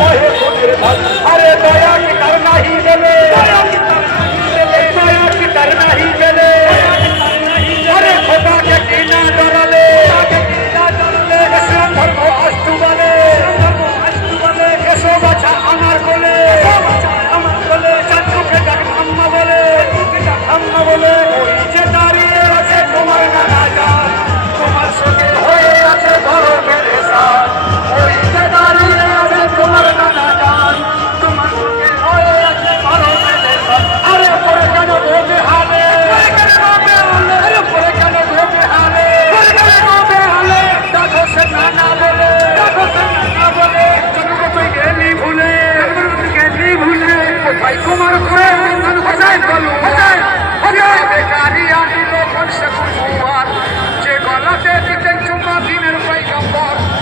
মহে মনের ভাষা ভাই তোমার